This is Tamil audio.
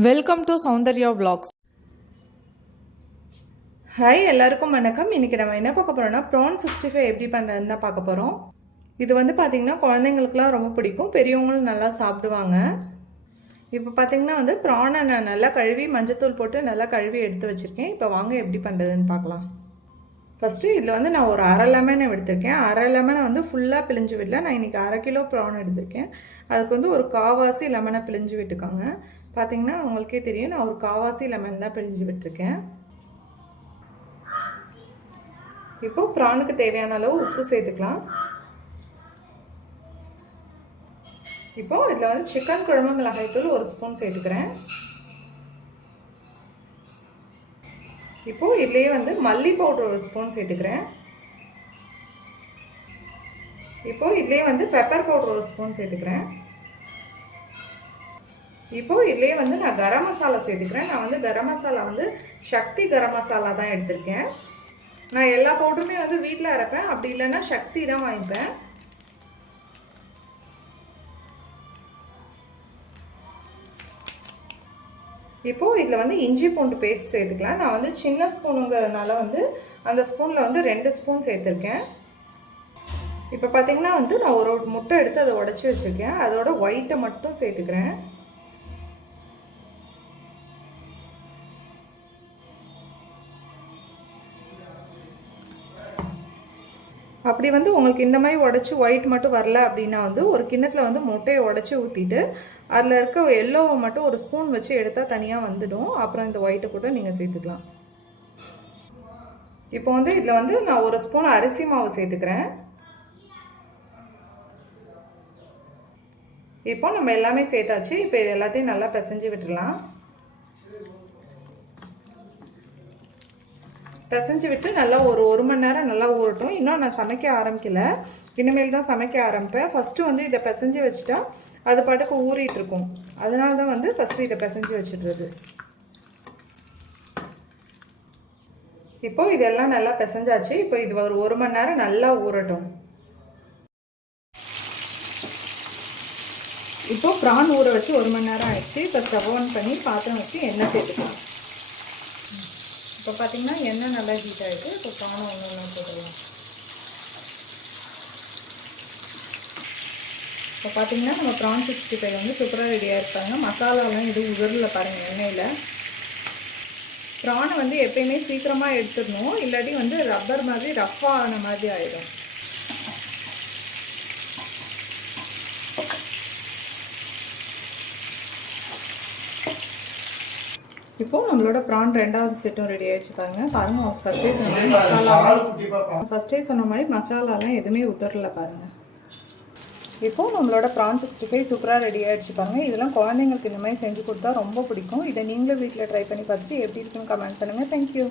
Welcome to Soundarya vlogs. Hi எல்லாருக்கும் வணக்கம். இன்றைக்கி நம்ம என்ன பார்க்க போகிறோம்னா ப்ரான் சிக்ஸ்டி ஃபைவ் எப்படி பண்ணுறதுன்னு தான் பார்க்க போகிறோம் இது வந்து பார்த்திங்கன்னா குழந்தைங்களுக்குலாம் ரொம்ப பிடிக்கும். பெரியவங்களும் நல்லா சாப்பிடுவாங்க. இப்போ பார்த்திங்கன்னா வந்து ப்ரானை நான் நல்லா கழுவி மஞ்சத்தூள் போட்டு நல்லா கழுவி எடுத்து வச்சுருக்கேன். இப்போ வாங்க எப்படி பண்ணுறதுன்னு பார்க்கலாம். ஃபஸ்ட்டு இதில் வந்து நான் ஒரு அரை லெமனை எடுத்திருக்கேன். அரை லெமனை வந்து ஃபுல்லாக பிழிஞ்சு விடல. நான் இன்றைக்கி அரை கிலோ ப்ரான் எடுத்திருக்கேன். அதுக்கு வந்து ஒரு காவாசி லெமனை பிழிஞ்சு விட்டுக்கோங்க. பார்த்தீங்கன்னா உங்களுக்கே தெரியும். நான் ஒரு காவாசி லெமன் தான் பிழிஞ்சு விட்டுருக்கேன். இப்போ ப்ரானுக்கு தேவையான அளவு உப்பு சேர்த்துக்கலாம். இப்போ இதில் வந்து சிக்கன் குழம்பு மிளகாய்த்தூள் ஒரு ஸ்பூன் சேர்த்துக்கிறேன். இப்போ இதுலேயே வந்து மல்லி பவுடர் ஒரு ஸ்பூன் சேர்த்துக்கிறேன். இப்போ இதுலேயே வந்து பெப்பர் பவுடர் ஒரு ஸ்பூன் சேர்த்துக்கிறேன். இப்போது இதுலேயே வந்து நான் கரம் மசாலா சேர்த்துக்கிறேன். நான் வந்து கரம் மசாலா வந்து சக்தி கரம் மசாலா தான் எடுத்திருக்கேன். நான் எல்லா பவுடருமே வந்து வீட்டில் அரைப்பேன். அப்படி இல்லைன்னா சக்தி தான் வாங்கிப்பேன். இப்போது இதில் வந்து இஞ்சி பூண்டு பேஸ்ட் சேர்த்துக்கலாம். நான் வந்து சின்ன ஸ்பூனுங்கிறதுனால வந்து அந்த ஸ்பூனில் வந்து ரெண்டு ஸ்பூன் சேர்த்துருக்கேன். இப்போ பார்த்தீங்கன்னா வந்து நான் ஒரு முட்டை எடுத்து அதை உடச்சி வச்சுருக்கேன். அதோட ஒயிட்டை மட்டும் சேர்த்துக்கிறேன். அப்படி வந்து உங்களுக்கு இந்த மாதிரி உடச்சி ஒயிட் மட்டும் வரல அப்படின்னா வந்து ஒரு கிண்ணத்தில் வந்து முட்டையை உடச்சி ஊற்றிட்டு அதில் இருக்க எல்லோவை மட்டும் ஒரு ஸ்பூன் வச்சு எடுத்தால் தனியாக வந்துடும். அப்புறம் இந்த ஒயிட்டை கூட நீங்கள் சேர்த்துக்கலாம். இப்போ வந்து இதில் வந்து நான் ஒரு ஸ்பூன் அரிசி மாவு சேர்த்துக்கிறேன். இப்போ நம்ம எல்லாமே சேர்த்தாச்சு. இப்போ இது எல்லாத்தையும் நல்லா பிசைஞ்சு விட்டுடலாம். பிசைஞ்சு விட்டு நல்லா ஒரு ஒரு மணி நேரம் நல்லா ஊறட்டும். இன்னும் நான் சமைக்க ஆரம்பிக்கல. இனிமேல் தான் சமைக்க ஆரம்பிப்பேன். ஃபஸ்ட்டு வந்து இதை பிசைஞ்சு வச்சுட்டா அது பாட்டுக்கு ஊறிட்டு இருக்கும். அதனால தான் வந்து ஃபஸ்ட்டு இதை பிசைஞ்சு வச்சுடுறது. இப்போ இதெல்லாம் நல்லா பிசைஞ்சாச்சு. இப்போ இது ஒரு ஒரு மணி நேரம் நல்லா ஊறட்டும். இப்போ ப்ரான் ஊற வச்சு ஒரு மணி நேரம் ஆயிடுச்சு. இப்போ ஸ்டவ் ஆன் பண்ணி பாத்திரம் வச்சு எண்ணெய் சேர்த்துக்கலாம். இப்போ பார்த்தீங்கன்னா எண்ணெய் நல்லா ஹீட் ஆகிட்டு இப்போ பானை ஒன்று ஒன்று போட்டுடலாம் இப்போ பார்த்தீங்கன்னா நம்ம ப்ரான் சிக்ஸ்டி ஃபைவ் வந்து சூப்பராக ரெடியாக இருப்பாங்க மசாலாலாம் எதுவும் உதரில் பாருங்கள் எண்ணெயில். ப்ரானை வந்து எப்பயுமே சீக்கிரமாக எடுத்துடணும். இல்லாட்டி வந்து ரப்பர் மாதிரி ரஃப்பாக ஆன மாதிரி ஆகிடும் இப்போ நம்மளோட ப்ரான் ரெண்டாவது செட்டும் ரெடி ஆயிடுச்சு பாருங்க. பாருங்க ஃபர்ஸ்டே சொன்ன மாதிரி மசாலா ஃபர்ஸ்டே சொன்ன மாதிரி மசாலாலாம் எதுவுமே உதறல பாருங்க. இப்போ நம்மளோட ப்ரான் சிக்ஸ்டி ஃபைவ் சூப்பராக ரெடி ஆயிடுச்சு பாருங்க. இதெல்லாம் குழந்தைங்களுக்கு இந்த மாதிரி செஞ்சு கொடுத்தா ரொம்ப பிடிக்கும். இதை நீங்களும் வீட்டில் ட்ரை பண்ணி பார்த்துட்டு எப்படி இருக்குன்னு கமெண்ட் பண்ணுங்கள் தேங்க்யூ